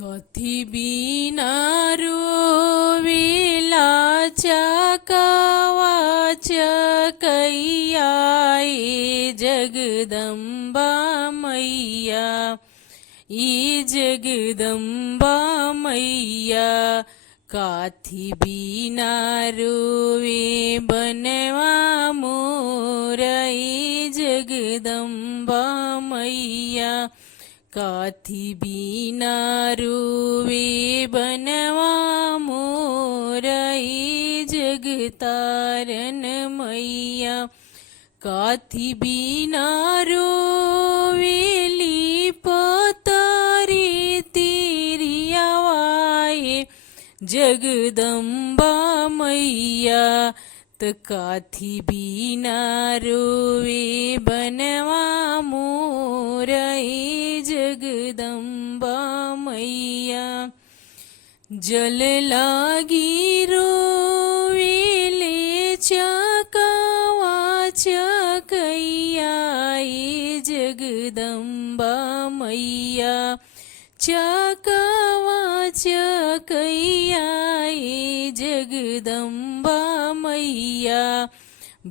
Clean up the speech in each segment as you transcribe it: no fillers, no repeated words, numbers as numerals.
कथी बिना रोवेला चकवा चकैया ए जगदम्बा मैया, ई जगदम्बा मैया। काथी बिना रोवे बनवा मोरा ए जगदम्बा मैया, काथी बिना रोवे बनवा मोरा ए जगतारन मैया। काथी बिना रोवेली पतरी तिरियावाए जगदम्बा मैया, त काथी बिना रोवे बनवा मोरा ए जगदम्बा मैया। जल लागी रोवेले चकवा चकैया ए जगदम्बा मैया, चकवा चकैया ए जगदम्बा मैया।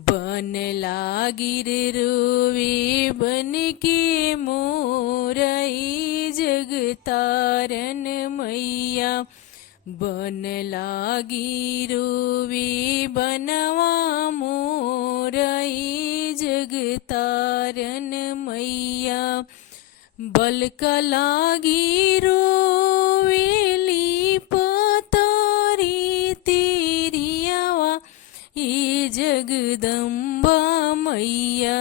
बन लागिर रोवे बन के मोरा ए जगतारन मैया, बन लागी रोवे बनवा मोरा ए जगतारन मैया। बलका लागी रोवेली पतारी तिरियावा ए जगदम्बा मैया,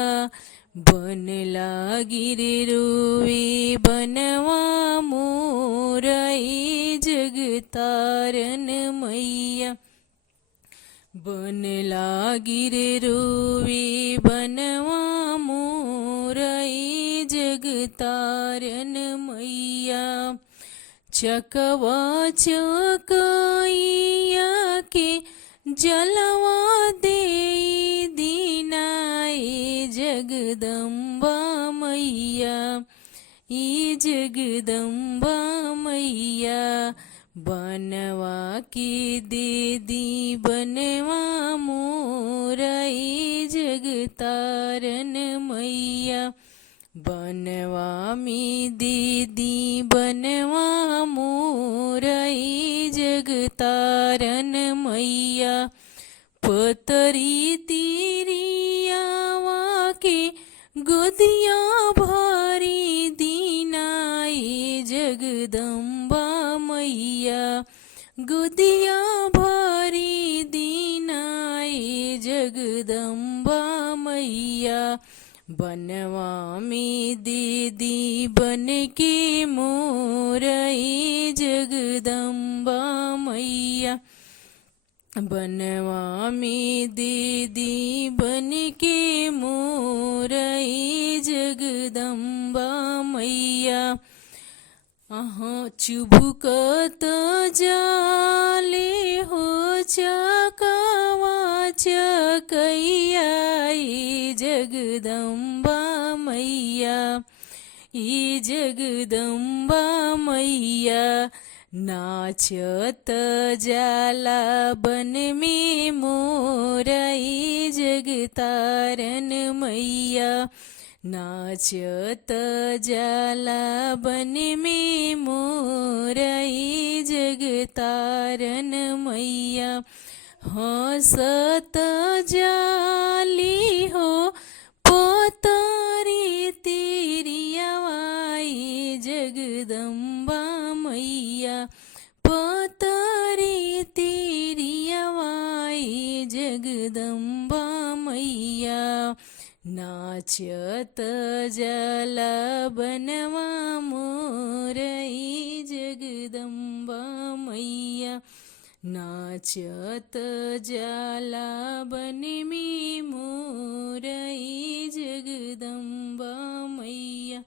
बन लागिर रोवे बनवा मोरा ए जगतारन मैया। बन लागिर रोवे बनवा मोरा ए जगतारन मैया। चकवा चकैया के जलवा दे दीना ए जगदम्बा मैया, ई जगदम्बा मैया। बनवा के दे दी बनवा मोरा ए जगतारन मैया, बनवा में दे दी बनवा मोरा ए जगतारन मैया। पतरी तिरियावा के गोदिया भरी दीना ए जगदम्बा मैया, गोदिया भरी दीना ए जगदम्बा मैया। बनवा में दे दी बन के मोरा ए जगदम्बा मैया, बनवा में दे दी बन के मोरा ए जगदम्बा मैया। चुभुकत जाले हो चकवा चकैया ए जगदम्बा मैया, ई जगदम्बा मैया। नाचत जाला बन में मोरा ए जगतारन मैया, नाचत जाला बन में मोरा ए जगतारन मैया। हंसत जाली हो पतारी तिरियावा ए जगदम्बा मैया, पतारी तिरियावा ए जगदम्बा मैया। नाचत जाला बनवा मोरा ए जगदम्बा मैया, नाचत जाला बन में मोरा ए जगदम्बा मैया।